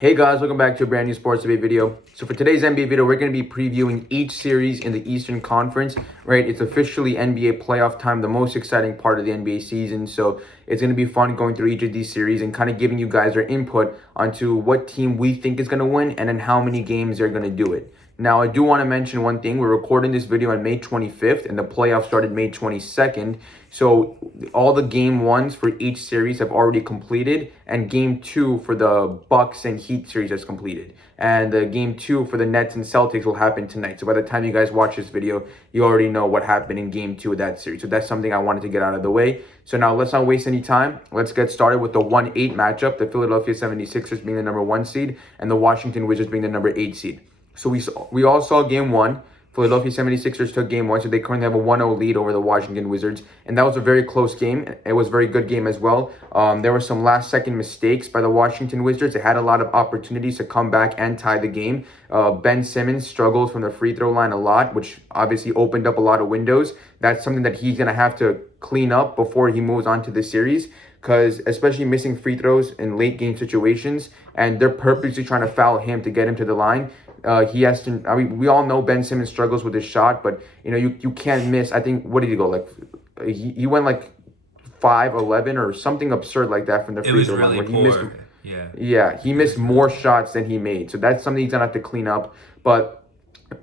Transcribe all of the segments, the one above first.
Hey guys, welcome back to a brand new sports debate video. So for today's NBA video, we're going to be previewing each series in the Eastern Conference, right? It's officially NBA playoff time, the most exciting part of the NBA season. So it's going to be fun going through each of these series and kind of giving you guys our input onto what team we think is going to win and then how many games they're going to do it. Now, I do want to mention one thing. We're recording this video on May 25th, and the playoffs started May 22nd. So all the game ones for each series have already completed, and game two for the Bucks and Heat series has completed. And the game two for the Nets and Celtics will happen tonight. So by the time you guys watch this video, you already know what happened in game two of that series. So that's something I wanted to get out of the way. So now let's not waste any time. Let's get started with the 1-8 matchup, the Philadelphia 76ers being the number 1 seed and the Washington Wizards being the number 8 seed. So we all saw game one. Philadelphia 76ers took game one, so they currently have a 1-0 lead over the Washington Wizards. And that was a very close game. It was a very good game as well. There were some last-second mistakes by the Washington Wizards. They had a lot of opportunities to come back and tie the game. Ben Simmons struggled from the free throw line a lot, which obviously opened up a lot of windows. That's something that he's going to have to clean up before he moves on to the series, because especially missing free throws in late-game situations, and they're purposely trying to foul him to get him to the line. He has to. I mean, we all know Ben Simmons struggles with his shot, but you can't miss. I think, what did he go like? He went like 5-11 or something absurd like that from the free throw line. It was He really missed, poor. yeah, he missed more shots than he made. So that's something he's gonna have to clean up. But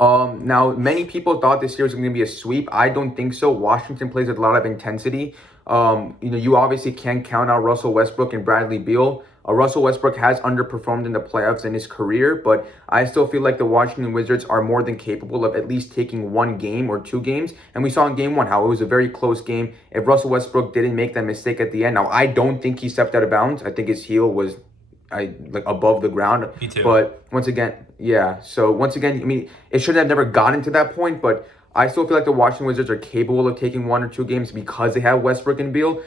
now many people thought this series was going to be a sweep. I don't think so. Washington plays with a lot of intensity. You obviously can't count out Russell Westbrook and Bradley Beal. Russell Westbrook has underperformed in the playoffs in his career, but I still feel like the Washington Wizards are more than capable of at least taking one game or two games. And we saw in game one how it was a very close game. If Russell Westbrook didn't make that mistake at the end, now I don't think he stepped out of bounds. I think his heel was above the ground. Me too. But once again, yeah. So once again, I mean, it should have never gotten to that point, but I still feel like the Washington Wizards are capable of taking one or two games because they have Westbrook and Beal.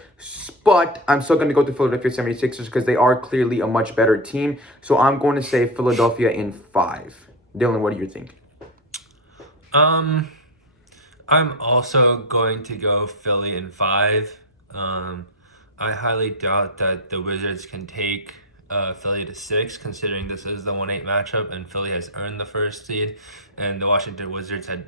But I'm still going to go to Philadelphia 76ers because they are clearly a much better team. So I'm going to say Philadelphia in 5. Dylan, what do you think? I'm also going to go Philly in 5. I highly doubt that the Wizards can take Philly to 6, considering this is the 1-8 matchup and Philly has earned the first seed, and the Washington Wizards had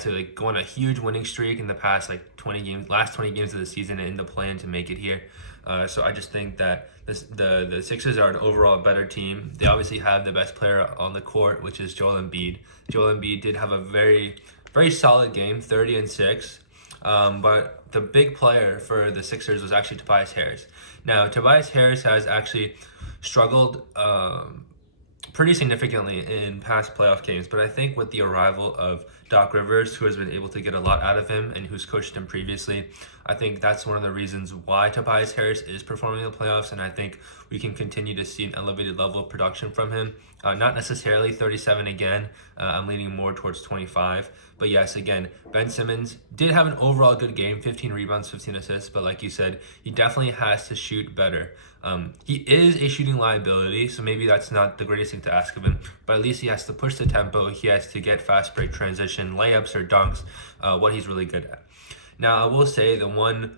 to go on a huge winning streak in the past last 20 games of the season and in the play-in to make it here. So I just think that the Sixers are an overall better team. They obviously have the best player on the court, which is Joel Embiid. Joel Embiid did have a very, very solid game, 30-6. But the big player for the Sixers was actually Tobias Harris. Now, Tobias Harris has actually struggled pretty significantly in past playoff games, but I think with the arrival of Doc Rivers, who has been able to get a lot out of him and who's coached him previously, I think that's one of the reasons why Tobias Harris is performing in the playoffs, and I think we can continue to see an elevated level of production from him. Not necessarily 37 again. I'm leaning more towards 25. But yes, again, Ben Simmons did have an overall good game, 15 rebounds, 15 assists, but like you said, he definitely has to shoot better. He is a shooting liability, so maybe that's not the greatest thing to ask of him, but at least he has to push the tempo. He has to get fast break transition, layups or dunks, what he's really good at. Now, I will say the one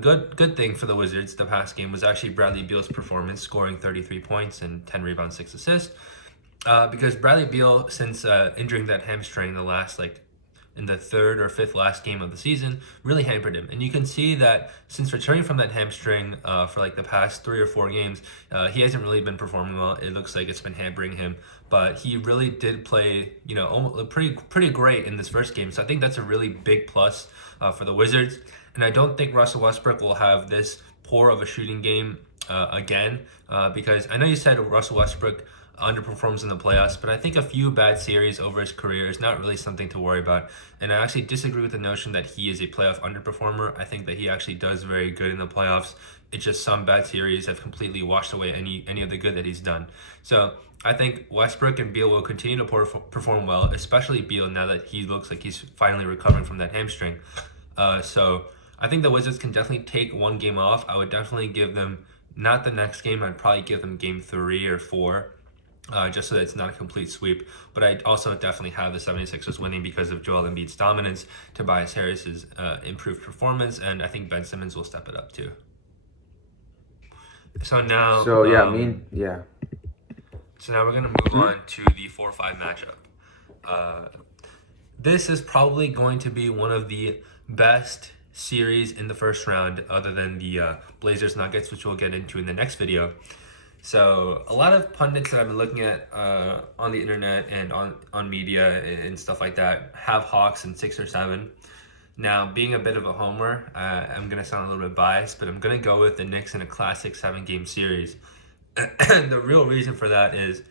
good thing for the Wizards the past game was actually Bradley Beal's performance, scoring 33 points and 10 rebounds, 6 assists. Because Bradley Beal, since injuring that hamstring in the third or fifth last game of the season, really hampered him. And you can see that since returning from that hamstring for the past 3 or 4 games, he hasn't really been performing well. It looks like it's been hampering him. But he really did play, almost pretty great in this first game. So I think that's a really big plus for the Wizards. And I don't think Russell Westbrook will have this poor of a shooting game again, because I know you said Russell Westbrook underperforms in the playoffs, but I think a few bad series over his career is not really something to worry about. And I actually disagree with the notion that he is a playoff underperformer. I think that he actually does very good in the playoffs. It's just some bad series have completely washed away any of the good that he's done. So I think Westbrook and Beal will continue to perform well, especially Beal now that he looks like he's finally recovering from that hamstring. So I think the Wizards can definitely take one game off. I would definitely give them, not the next game, I'd probably give them game 3 or 4. Just so that it's not a complete sweep. But I also definitely have the 76ers winning because of Joel Embiid's dominance, Tobias Harris's improved performance, and I think Ben Simmons will step it up too. So now... So, yeah, So now we're going to move on to the 4-5 matchup. This is probably going to be one of the best series in the first round, other than the Blazers Nuggets, which we'll get into in the next video. So a lot of pundits that I've been looking at on the internet and on media and stuff like that have Hawks in 6 or 7. Now, being a bit of a homer, I'm going to sound a little bit biased, but I'm going to go with the Knicks in a classic 7-game series. And the real reason for that is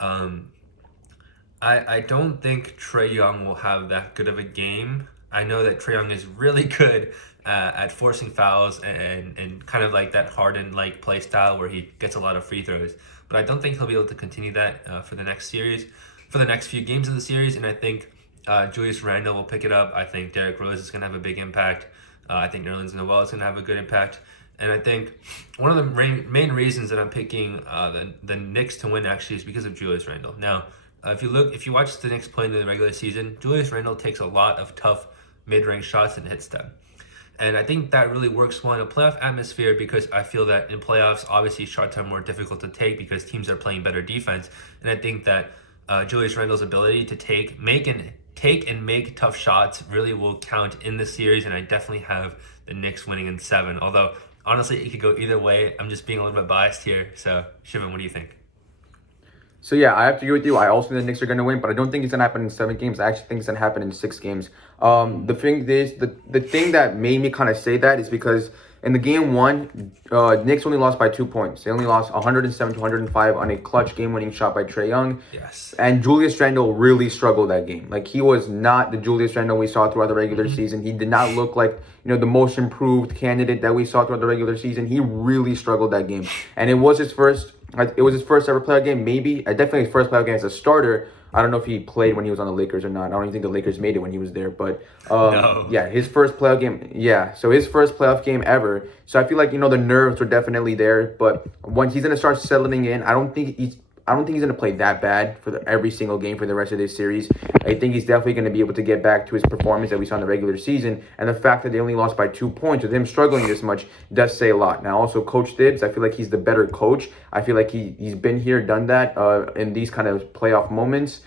I don't think Trae Young will have that good of a game. I know that Trae Young is really good at forcing fouls and kind of like that Harden-like play style where he gets a lot of free throws. But I don't think he'll be able to continue that for the next series, for the next few games of the series. And I think Julius Randle will pick it up. I think Derrick Rose is going to have a big impact. I think Nerlens Noel is going to have a good impact. And I think one of the main reasons that I'm picking the Knicks to win actually is because of Julius Randle. Now, if you watch the Knicks play in the regular season, Julius Randle takes a lot of tough mid-range shots and hits them. And I think that really works well in a playoff atmosphere, because I feel that in playoffs, obviously shots are more difficult to take because teams are playing better defense. And I think that Julius Randle's ability to make tough shots really will count in the series. And I definitely have the Knicks winning in 7. Although, honestly, it could go either way. I'm just being a little bit biased here. So, Shivam, what do you think? So yeah, I have to agree with you. I also think the Knicks are going to win, but I don't think it's going to happen in 7 games. I actually think it's going to happen in 6 games. The thing is, the thing that made me kind of say that is because in the game 1, Knicks only lost by 2 points. They only lost 107 to 105 on a clutch game-winning shot by Trae Young. Yes. And Julius Randle really struggled that game. Like, he was not the Julius Randle we saw throughout the regular season. He did not look like, the most improved candidate that we saw throughout the regular season. He really struggled that game. And it was his first ever playoff game, maybe. Definitely his first playoff game as a starter. I don't know if he played when he was on the Lakers or not. I don't even think the Lakers made it when he was there. But, No. yeah, his first playoff game. Yeah, so his first playoff game ever. So I feel like, the nerves were definitely there. But once he's going to start settling in, I don't think he's going to play that bad for every single game for the rest of this series. I think he's definitely going to be able to get back to his performance that we saw in the regular season. And the fact that they only lost by 2 points, with him struggling this much, does say a lot. Now, also, Coach Thibs, I feel like he's the better coach. I feel like he's been here, done that in these kind of playoff moments.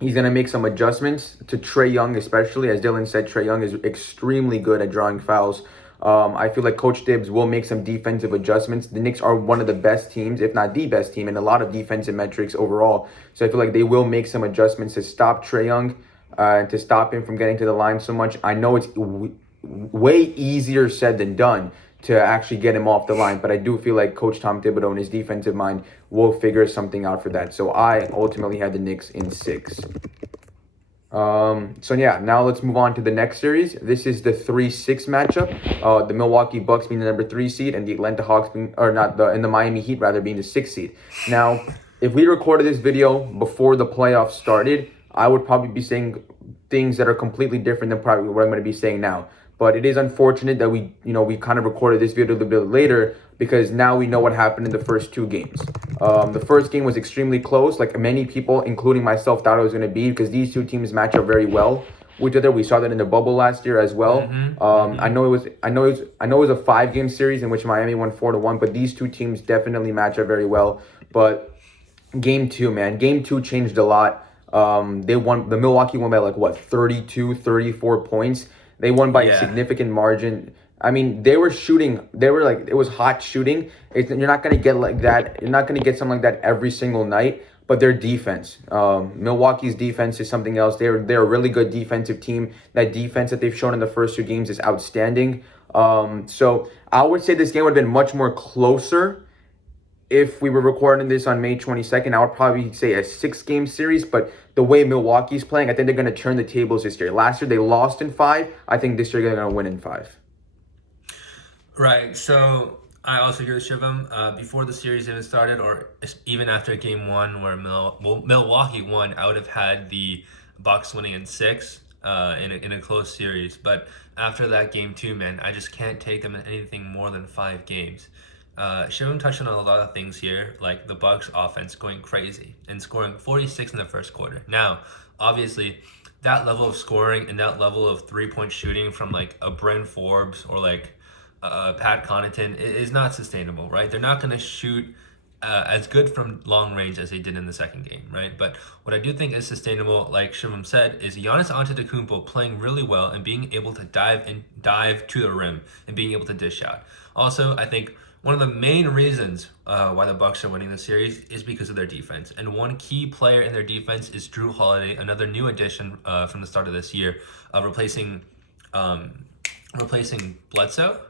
He's going to make some adjustments to Trae Young, especially. As Dylan said, Trae Young is extremely good at drawing fouls. I feel like Coach Thibs will make some defensive adjustments. The Knicks are one of the best teams, if not the best team, in a lot of defensive metrics overall. So I feel like they will make some adjustments to stop Trae Young, and to stop him from getting to the line so much. I know it's way easier said than done to actually get him off the line, but I do feel like Coach Tom Thibodeau and his defensive mind will figure something out for that. So I ultimately had the Knicks in 6. So yeah, now let's move on to the next series. This is the 3-6 matchup. The Milwaukee Bucks being the number 3 seed, and the Atlanta Hawks being, and the Miami Heat rather, being the 6th seed. Now, if we recorded this video before the playoffs started, I would probably be saying things that are completely different than probably what I'm going to be saying now. But it is unfortunate that we kind of recorded this video a little bit later, because now we know what happened in the first 2 games. The first game was extremely close, like many people, including myself, thought it was going to be, because these 2 teams match up very well with each other. We saw that in the bubble last year as well. I know it was a 5-game series in which Miami won 4-1, but these 2 teams definitely match up very well. But game 2 changed a lot. The Milwaukee won by 32, 34 points. They won by a significant margin. I mean, it was hot shooting. You're not going to get like that. You're not going to get something like that every single night. But their defense, Milwaukee's defense is something else. They're a really good defensive team. That defense that they've shown in the first 2 games is outstanding. So I would say this game would have been much more closer if we were recording this on May 22nd. I would probably say a 6-game series, but the way Milwaukee's playing, I think they're going to turn the tables this year. Last year, they lost in 5. I think this year they're going to win in 5. Right. So I also agree with Shivam. Before the series even started, or even after game 1, where Milwaukee won, I would have had the Bucks winning in 6 in a close series. But after that game 2, man, I just can't take them in anything more than 5 games. Shivam touched on a lot of things here, like the Bucks offense going crazy and scoring 46 in the first quarter. Now, obviously, that level of scoring and that level of 3-point shooting from like a Bryn Forbes or like Pat Connaughton is not sustainable, right? They're not going to shoot as good from long range as they did in the second game, right? But what I do think is sustainable, like Shivam said, is Giannis Antetokounmpo playing really well and being able to dive to the rim and being able to dish out. Also, I think one of the main reasons why the Bucks are winning this series is because of their defense. And one key player in their defense is Jrue Holiday, another new addition from the start of this year, replacing Bledsoe.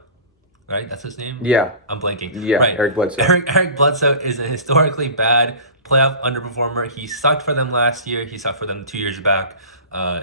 Right, that's his name. Yeah. I'm blanking. Yeah, right. Eric Bledsoe. Eric Bledsoe is a historically bad playoff underperformer. He sucked for them last year. He sucked for them 2 years back.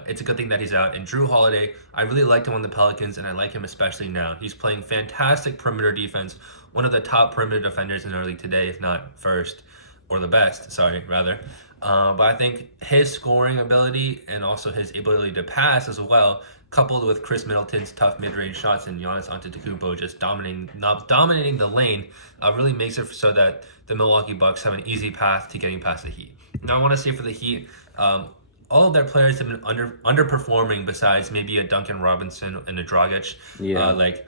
It's a good thing that he's out. And Jrue Holiday, I really liked him on the Pelicans, and I like him especially now. He's playing fantastic perimeter defense, one of the top perimeter defenders in our league today, if not first, or the best, rather. But I think his scoring ability and also his ability to pass as well, coupled with Chris Middleton's tough mid-range shots and Giannis Antetokounmpo just dominating the lane, really makes it so that the Milwaukee Bucks have an easy path to getting past the Heat. Now, I want to say for the Heat, all of their players have been underperforming besides maybe a Duncan Robinson and a Dragic. Yeah. Like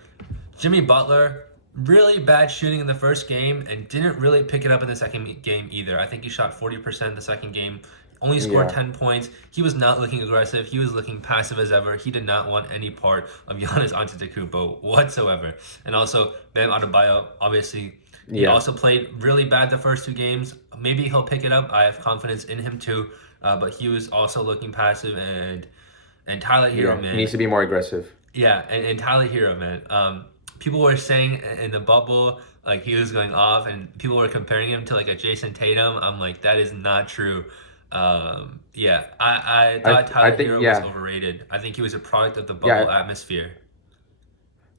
Jimmy Butler, really bad shooting in the first game and didn't really pick it up in the second game either. I think he shot 40% the second game. Only scored 10 points. He was not looking aggressive. He was looking passive as ever. He did not want any part of Giannis Antetokounmpo whatsoever. And also, Bam Adebayo, obviously, he also played really bad the first two games. Maybe he'll pick it up. I have confidence in him too. But he was also looking passive. And Tyler Hero, man. He needs to be more aggressive. Yeah, and Tyler Hero, man. People were saying in the bubble, like, he was going off, and people were comparing him to, like, a Jason Tatum. I'm like, that is not true. I thought Tyler Hero was overrated. I think he was a product of the bubble atmosphere.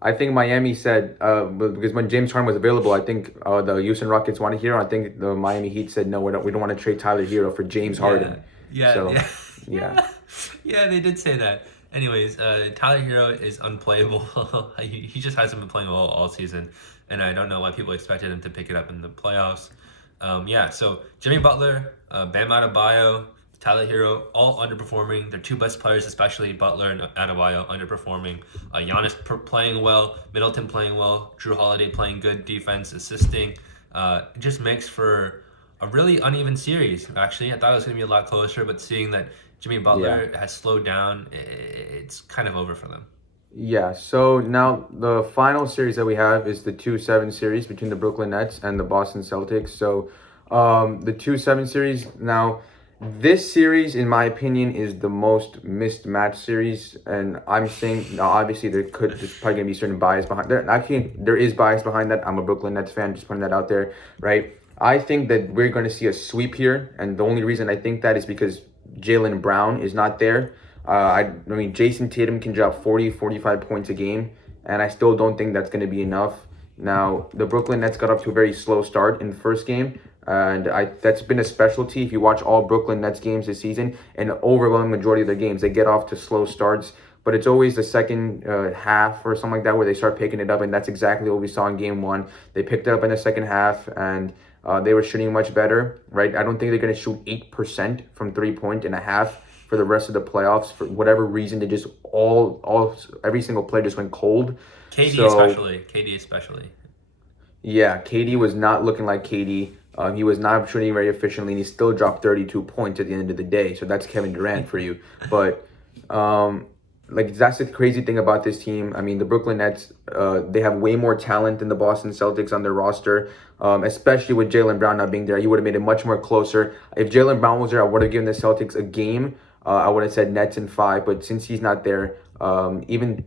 I think Miami said, because when James Harden was available, I think the Houston Rockets wanted Hero. I think the Miami Heat said, no, we don't want to trade Tyler Hero for James Harden. Yeah, they did say that. Anyways, Tyler Hero is unplayable. he just hasn't been playing well all season, and I don't know why people expected him to pick it up in the playoffs. So Jimmy Butler, Bam Adebayo, Tyler Hero, all underperforming. Their two best players, especially Butler and Adebayo, underperforming. Giannis playing well, Middleton playing well, Jrue Holiday playing good defense, assisting. It just makes for a really uneven series, actually. I thought it was going to be a lot closer, but seeing that Jimmy Butler has slowed down, it's kind of over for them. Yeah, so now the final series that we have is the 2-7 series between the Brooklyn Nets and the Boston Celtics. So the 2-7 series, now this series, in my opinion, is the most mismatched series. And I'm saying, now obviously there's probably going to be certain bias behind there. Actually, there is bias behind that. I'm a Brooklyn Nets fan, just putting that out there, right? I think that we're going to see a sweep here. And the only reason I think that is because Jaylen Brown is not there. I mean, Jason Tatum can drop 40, 45 points a game, and I still don't think that's going to be enough. Now, the Brooklyn Nets got off to a very slow start in the first game, and that's been a specialty. If you watch all Brooklyn Nets games this season, an overwhelming majority of their games, they get off to slow starts, but it's always the second half or something like that where they start picking it up, and that's exactly what we saw in game one. They picked it up in the second half, and they were shooting much better, right? I don't think they're going to shoot 8% from three-point in a half for the rest of the playoffs. For whatever reason, they just every single player just went cold. KD especially. Yeah, KD was not looking like KD. He was not shooting very efficiently, and he still dropped 32 points at the end of the day. So that's Kevin Durant for you. But that's the crazy thing about this team. I mean, the Brooklyn Nets, they have way more talent than the Boston Celtics on their roster, especially with Jaylen Brown not being there. You would have made it much more closer. If Jaylen Brown was there, I would have given the Celtics a game. I would have said Nets in 5, but since he's not there, even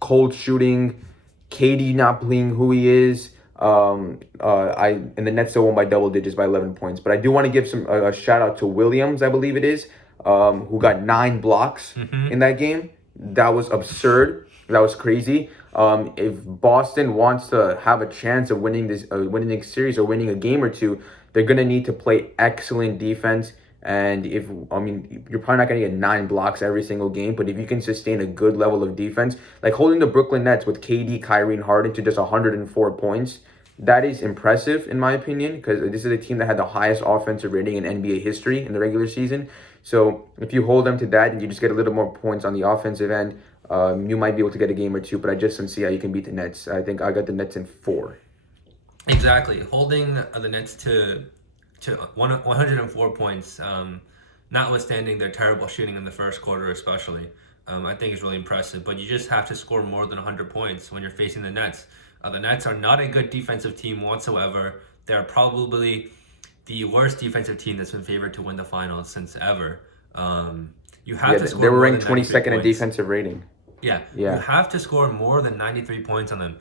cold shooting, KD not playing who he is, and the Nets still won by double digits by 11 points. But I do want to give a shout out to Williams, I believe it is, who got 9 blocks in that game. That was absurd. That was crazy. If Boston wants to have a chance of winning this series or winning a game or two, they're gonna need to play excellent defense. And you're probably not going to get 9 blocks every single game, but if you can sustain a good level of defense, like holding the Brooklyn Nets with KD, Kyrie, and Harden to just 104 points, that is impressive in my opinion, because this is a team that had the highest offensive rating in NBA history in the regular season. So if you hold them to that and you just get a little more points on the offensive end, you might be able to get a game or two, but I just don't see how you can beat the Nets. I think I got the Nets in 4. Exactly. Holding the Nets to 104 points, notwithstanding their terrible shooting in the first quarter, especially, I think is really impressive. But you just have to score more than 100 points when you're facing the Nets. The Nets are not a good defensive team whatsoever. They're probably the worst defensive team that's been favored to win the finals since ever. You have Yeah, to they score were more ranked than 93 22nd in points. defensive rating. Yeah, you Yeah. have to score more than 93 points on them.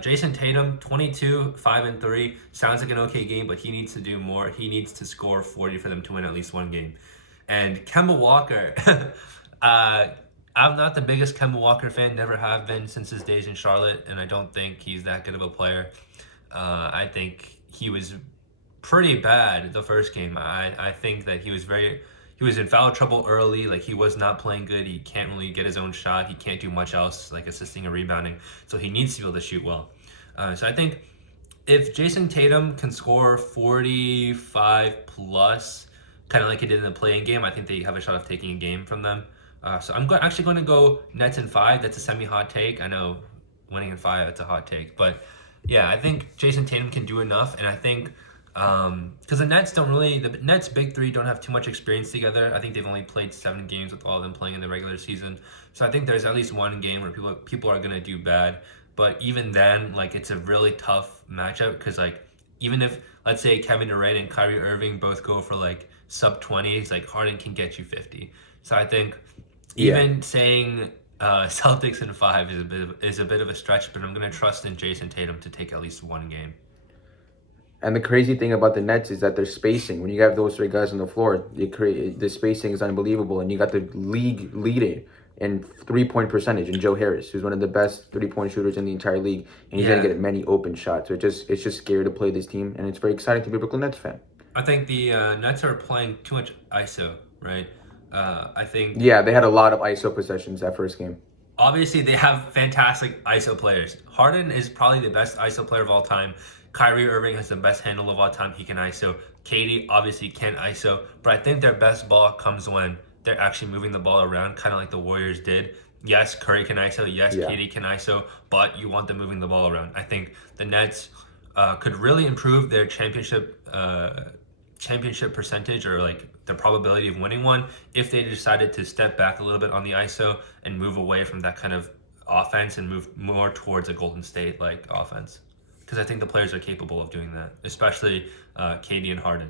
Jason Tatum, 22, 5 and 3. Sounds like an okay game, but he needs to do more. He needs to score 40 for them to win at least one game. And Kemba Walker, I'm not the biggest Kemba Walker fan, never have been since his days in Charlotte, and I don't think he's that good of a player. I think he was pretty bad the first game. I think that he was in foul trouble early. Like, he was not playing good. He can't really get his own shot. He can't do much else, like assisting or rebounding. So he needs to be able to shoot well. So I think if Jason Tatum can score 45 plus, kind of like he did in the play-in game, I think they have a shot of taking a game from them. So I'm actually going to go Nets in 5. That's a semi-hot take. I know winning in 5, that's a hot take. But yeah, I think Jason Tatum can do enough. And I think because the Nets big three don't have too much experience together. I think they've only played 7 games with all of them playing in the regular season. So I think there's at least one game where people are going to do bad. But even then, like, it's a really tough matchup because, like, even if, let's say, Kevin Durant and Kyrie Irving both go for, like, sub-20s, like, Harden can get you 50. So I think even saying Celtics in 5 is a bit of a stretch, but I'm going to trust in Jason Tatum to take at least one game. And the crazy thing about the Nets is that their spacing. When you have those 3 guys on the floor, the spacing is unbelievable. And you got the league leader in 3-point percentage in Joe Harris, who's one of the best 3-point shooters in the entire league, and he's gonna get many open shots. So it's just scary to play this team, and it's very exciting to be a Brooklyn Nets fan. I think the Nets are playing too much ISO, right? I think they had a lot of ISO possessions that first game. Obviously, they have fantastic ISO players. Harden is probably the best ISO player of all time. Kyrie Irving has the best handle of all time. He can ISO. KD obviously can ISO. But I think their best ball comes when they're actually moving the ball around, kind of like the Warriors did. Yes, Curry can ISO. Yes, KD can ISO. But you want them moving the ball around. I think the Nets could really improve their championship percentage, or like the probability of winning one, if they decided to step back a little bit on the ISO and move away from that kind of offense and move more towards a Golden State like offense. Because I think the players are capable of doing that, especially KD and Harden.